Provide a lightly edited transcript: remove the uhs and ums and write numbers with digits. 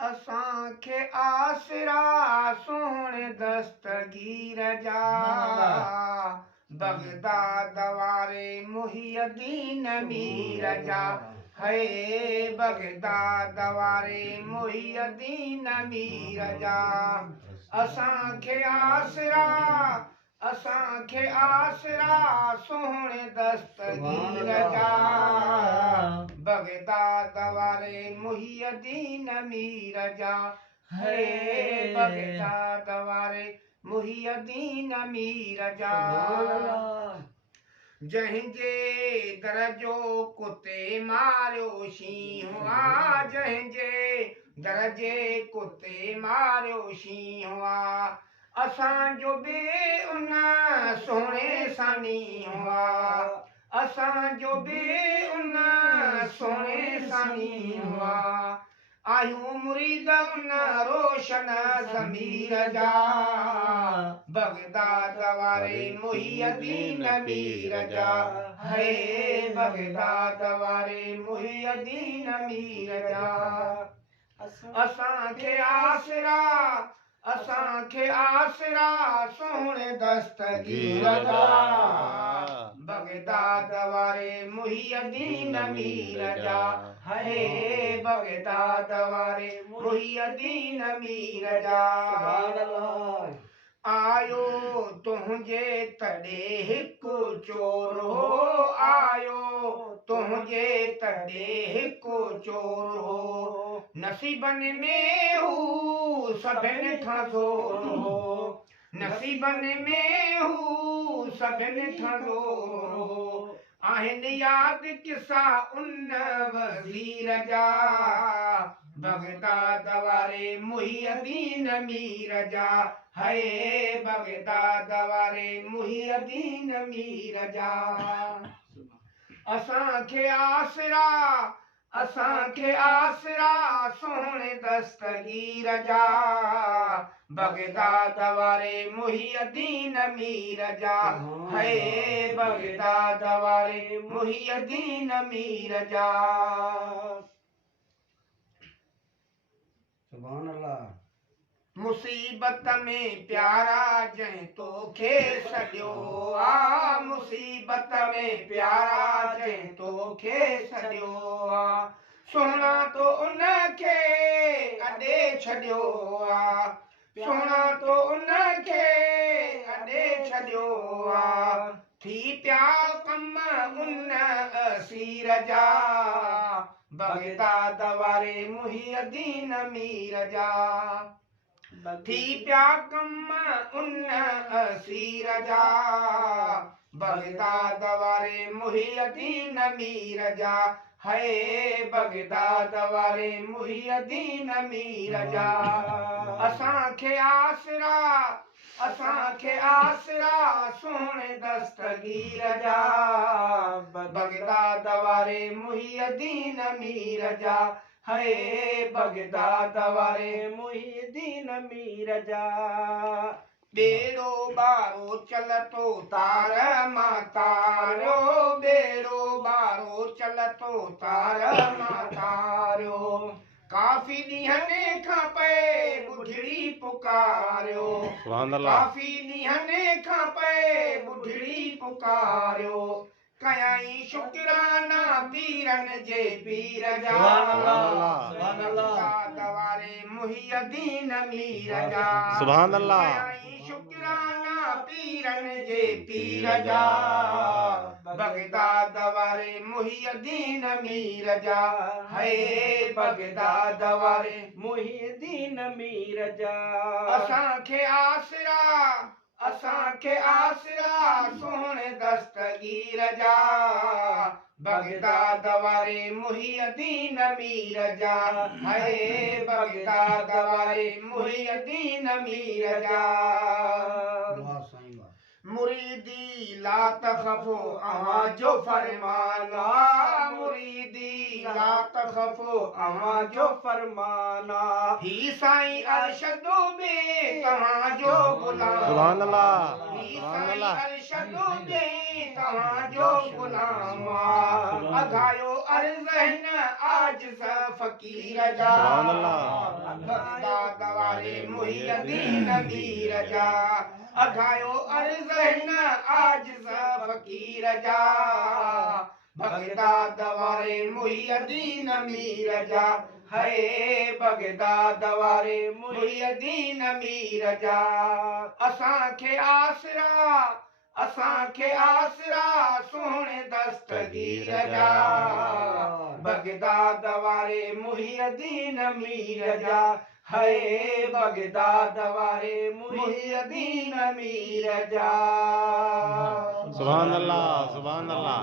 असांखे आसरा सोहणे दस्तगीर जा बगदाद वारे मुहियदीन मीर जा है बगदाद वारे मुहियदीन मीर जा असांखे आसरा सोहणे दस्तगीर जा बगदाद वारे मुहियदीन मीर जा है बगदाद वारे मुहियदीन मीर जा जंहिंजे दर जो कुते मारियो शींहुं आ जंहिंजे दर जे कुते मारियो शींहुं आ असांजो बि उन सोणे सां नींहुं आ असांजो बि उन सोणे सां नींहुं आ आहियूं मुरीद उन रोशन ज़मीर जा बगदाद वारे मुहियदीन मीर जा है बगदाद वारे मुहियदीन मीर जा असांखे आसरा सोहणे दस्तगीर जा बगदाद वारे मुहियदीन मीर जा है बगदाद वारे मुहियदीन मीर जा आयो तुंहिंजे तॾे हिकु चोर हो आयो तुंहिंजे तॾे हिकु चोर हो नसीबनि में हू सभिनि खां ज़ोर हो नसीबनि में हू सभिनि खां ज़ोर हो आहिनि यादि किसा उन वज़ीर जा बगदाद वारे मुहियदीन मीर जा है बगदाद वारे मुहियदीन मीर जा असांखे आसरा सोहणे दस्तगीर जा बगदाद वारे मुहियदीन मीर जा है बगदाद वारे मुहियदीन मीर जा सुभान अल्लाह मुसीबत में प्यारा जंहिं तोखे सॼो आ मुसीबत में प्यारा जंहिं तोखे सॼो आ सोना तो उनखे अॾे छॾियो आ सोना तो उनखे अॾे छॾियो आ थी पिया कम उन असीर जा बगदाद वारे मुहियदीन मीर जा थी पिया कम उन असीर जा बगदाद वारे मुहियदीन मीर जा है बगदाद वारे मुहियदीन मीर जा असांखे आसरा सोहणे दस्तगीर जा बगदाद वारे मुहियदीन मीर जा है बगदाद वारे मुहियदीन मीर जा बेड़ो बारो चलतो तार मां तारियो बेड़ो बारो चलतो तार मां तारियो काफ़ी ॾींहंनि खां पए ॿुढड़ी पुकारियो काफ़ी ॾींहंनि खां पए ॿुढड़ी पुकारियो कयाई शुक्राना पीरनि जे पीर जा बगदाद वारे मुहियदीन मीर जा सुभान अल्लाह कयाई शुक्राना पीरनि जे पीर जा बगदाद वारे मुहियदीन मीर जा है बगदाद वारे मुहियदीन मीर जा असांखे आसरा सोहणे दस्तगीर जा बगदाद वारे मुहियदीन मीर जा है बगदाद वारे मुहियदीन मीर जा मुरीदी ला तखफो अवां जो फरमाना मुरीदी ला तखफो अवां जो फरमाना ही साईं अरशदो में तव्हां जो गुलाम सुभान अल्लाह ही साईं अरशदो में तव्हां जो गुलाम अघायो अर्ज़ हिन आज सा फ़कीर जा बगदाद वारे मुहियद्दीन मीर जा अघायो अर्ज़ हिन आज सा फ़कीर जा बगदाद वारे मुहियद्दीन मीर जा है बगदाद वारे मुहियद्दीन मीर जा असांखे आसरा सोहणे दस्तगीर जा बगदाद वारे मुहियद्दीन मीर जा है बगदाद वारे मुहियद्दीन मीर जा। सुभान अल्लाह, सुभान अल्लाह।